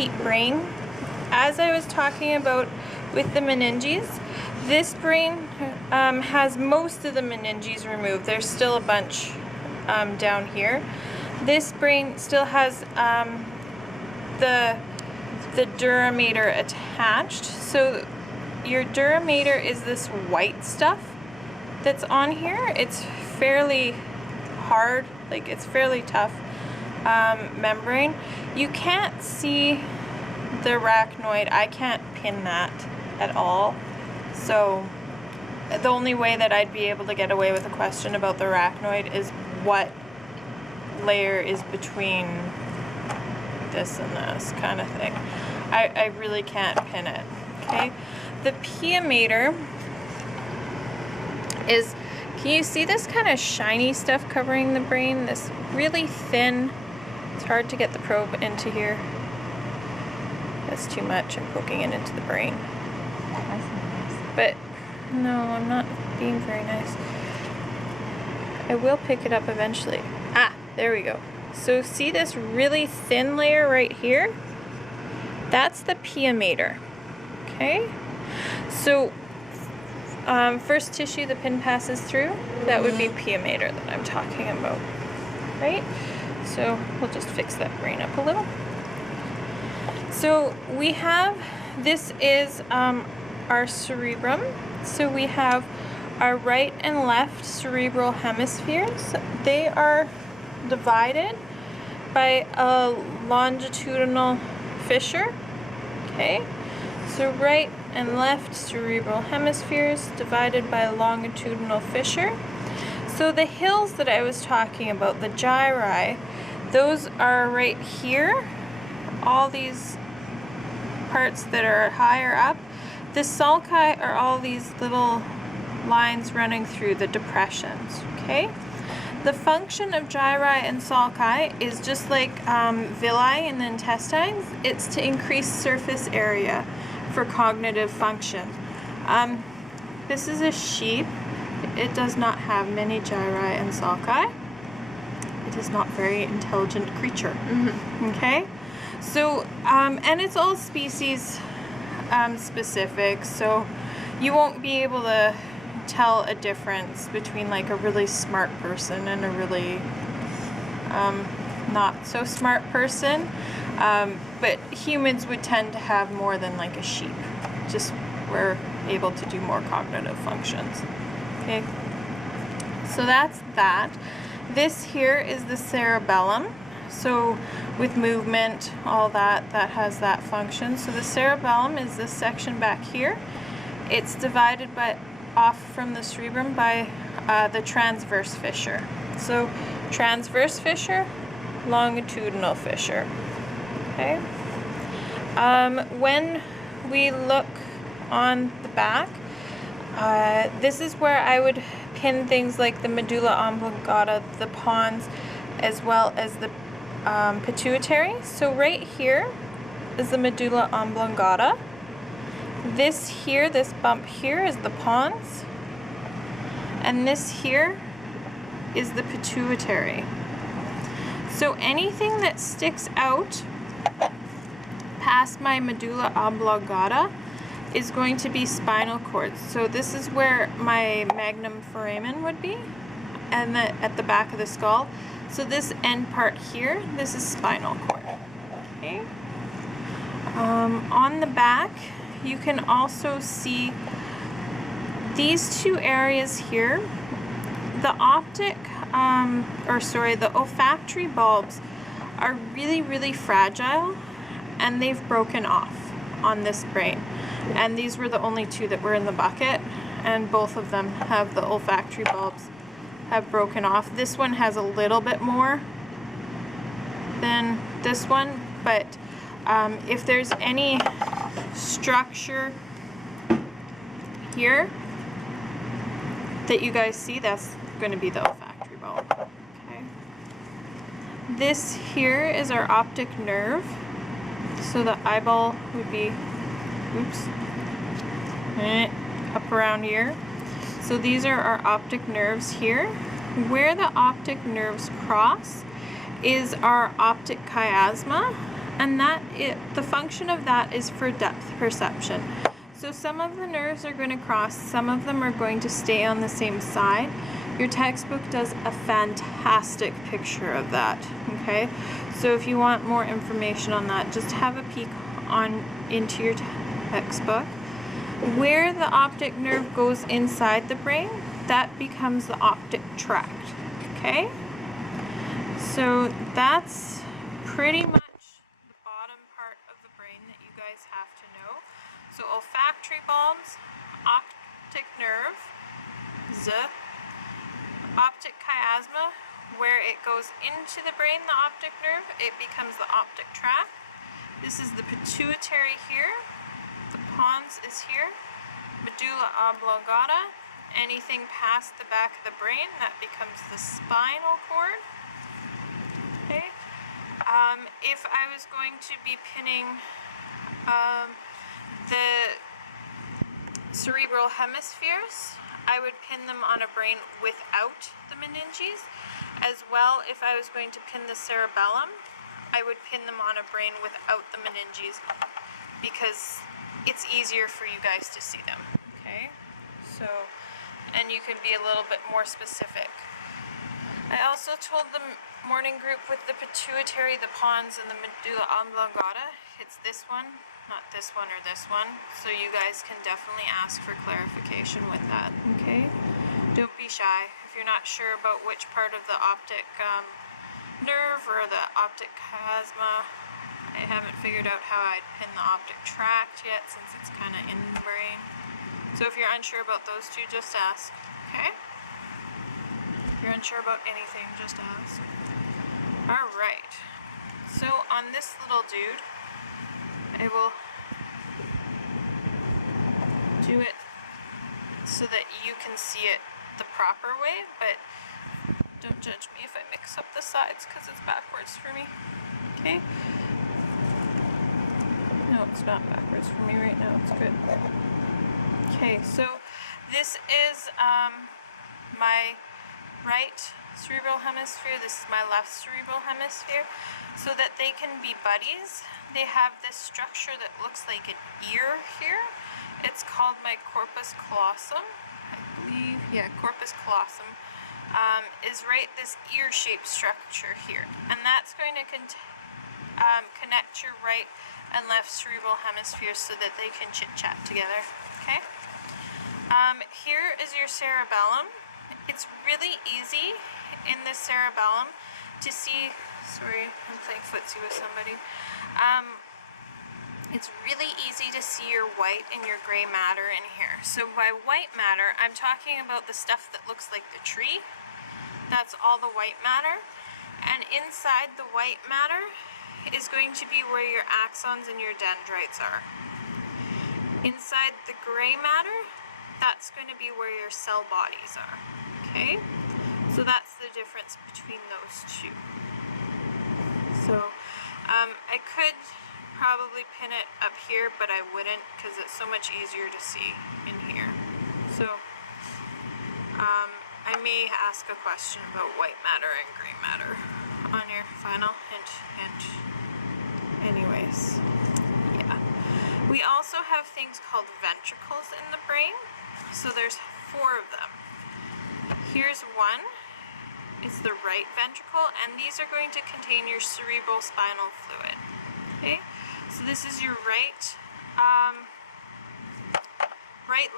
sheep brain. As I was talking about with the meninges, this brain has most of the meninges removed. There's still a bunch down here. This brain still has the dura mater attached. So your dura mater is this white stuff that's on here. It's fairly hard, like it's fairly tough membrane. You can't see the arachnoid. I can't pin that at all. So the only way that I'd be able to get away with a question about the arachnoid is what layer is between this and this kind of thing. I really can't pin it. Okay, the pia mater is, can you see this kind of shiny stuff covering the brain? This really thin, it's hard to get the probe into here. That's too much, I'm poking it into the brain. But no, I'm not being very nice. I will pick it up eventually. Ah, there we go. So see this really thin layer right here? That's the pia mater. Okay? So first tissue the pin passes through, that would be pia mater that I'm talking about. Right? So we'll just fix that brain up a little. So we have, this is our cerebrum. So we have our right and left cerebral hemispheres. They are divided by a longitudinal fissure. Okay, so right and left cerebral hemispheres divided by a longitudinal fissure. So the hills that I was talking about, the gyri, those are right here. All these parts that are higher up. The sulci are all these little lines running through the depressions. Okay. The function of gyri and sulci is just like villi in the intestines. It's to increase surface area for cognitive function. This is a sheep. It does not have many gyri and sulci. It is not a very intelligent creature. Okay? So, and it's all species specific, so you won't be able to tell a difference between like a really smart person and a really not so smart person, but humans would tend to have more than like a sheep. Just we're able to do more cognitive functions. Okay, so that's that. This here is the cerebellum. So with movement, all that has that function. So the cerebellum is this section back here. It's divided off from the cerebrum by the transverse fissure. So transverse fissure, longitudinal fissure. Okay. When we look on the back, this is where I would pin things like the medulla oblongata, the pons, as well as the pituitary. So right here is the medulla oblongata. This here, this bump here is the pons, and this here is the pituitary. So anything that sticks out past my medulla oblongata is going to be spinal cord. So this is where my magnum foramen would be, and at the back of the skull. So this end part here, this is spinal cord. Okay. On the back, you can also see these two areas here. The the olfactory bulbs are really, really fragile, and they've broken off on this brain. And these were the only two that were in the bucket, and both of them have the olfactory bulbs have broken off. This one has a little bit more than this one, but if there's any structure here that you guys see, that's going to be the olfactory bulb. Okay. This here is our optic nerve. So the eyeball would be, up around here. So these are our optic nerves here. Where the optic nerves cross is our optic chiasma, and the function of that is for depth perception. So some of the nerves are going to cross, some of them are going to stay on the same side. Your textbook does a fantastic picture of that, okay? So if you want more information on that, just have a peek into your textbook. Where the optic nerve goes inside the brain, that becomes the optic tract, okay? So that's pretty much the bottom part of the brain that you guys have to know. So olfactory bulbs, optic nerve, optic chiasma, where it goes into the brain, the optic nerve, it becomes the optic tract. This is the pituitary here, the pons is here, medulla oblongata, anything past the back of the brain, that becomes the spinal cord. Okay. If I was going to be pinning the cerebral hemispheres, I would pin them on a brain without the meninges. As well, if I was going to pin the cerebellum, I would pin them on a brain without the meninges because it's easier for you guys to see them. Okay? So, and you can be a little bit more specific. I also told the morning group with the pituitary, the pons, and the medulla oblongata, it's this one, not this one or this one, so you guys can definitely ask for clarification with that, okay? Don't be shy. If you're not sure about which part of the optic nerve or the optic chiasma, I haven't figured out how I'd pin the optic tract yet since it's kind of in the brain. So if you're unsure about those two, just ask, okay? If you're unsure about anything, just ask. Alright, so on this little dude, I will do it so that you can see it the proper way, but don't judge me if I mix up the sides because it's backwards for me, okay? No, it's not backwards for me right now, it's good. Okay, so this is my right cerebral hemisphere, this is my left cerebral hemisphere, so that they can be buddies. They have this structure that looks like an ear here. It's called my corpus callosum, I believe, yeah, corpus callosum, is right this ear-shaped structure here, and that's going to connect your right and left cerebral hemispheres so that they can chit-chat together, okay? Here is your cerebellum. It's really easy in the cerebellum to see, sorry, I'm playing footsie with somebody. It's really easy to see your white and your gray matter in here. So by white matter, I'm talking about the stuff that looks like the tree. That's all the white matter. And inside the white matter is going to be where your axons and your dendrites are. Inside the gray matter, that's going to be where your cell bodies are. Okay? So that's the difference between those two. So I could probably pin it up here, but I wouldn't because it's so much easier to see in here. So I may ask a question about white matter and gray matter on your final hint. Anyways, yeah. We also have things called ventricles in the brain. So there's 4 of them. Here's one. It's the right ventricle, and these are going to contain your cerebral spinal fluid. Okay? So this is your right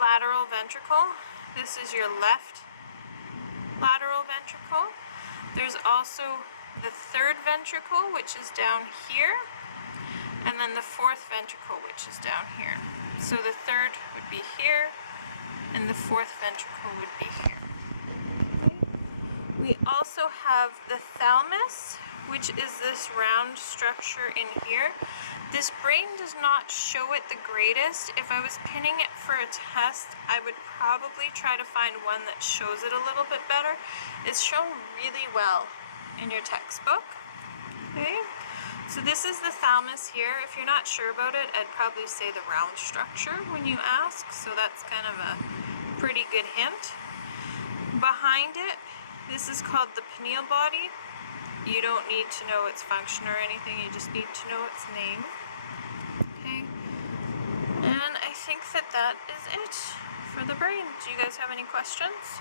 lateral ventricle. This is your left lateral ventricle. There's also the 3rd ventricle, which is down here, and then the 4th ventricle, which is down here. So the 3rd would be here, and the 4th ventricle would be here. We also have the thalamus, which is this round structure in here. This brain does not show it the greatest. If I was pinning it for a test, I would probably try to find one that shows it a little bit better. It's shown really well in your textbook. Okay, so this is the thalamus here. If you're not sure about it, I'd probably say the round structure when you ask, so that's kind of a pretty good hint. Behind it, this is called the pineal body. You don't need to know its function or anything, you just need to know its name. Okay, and I think that is it for the brain. Do you guys have any questions?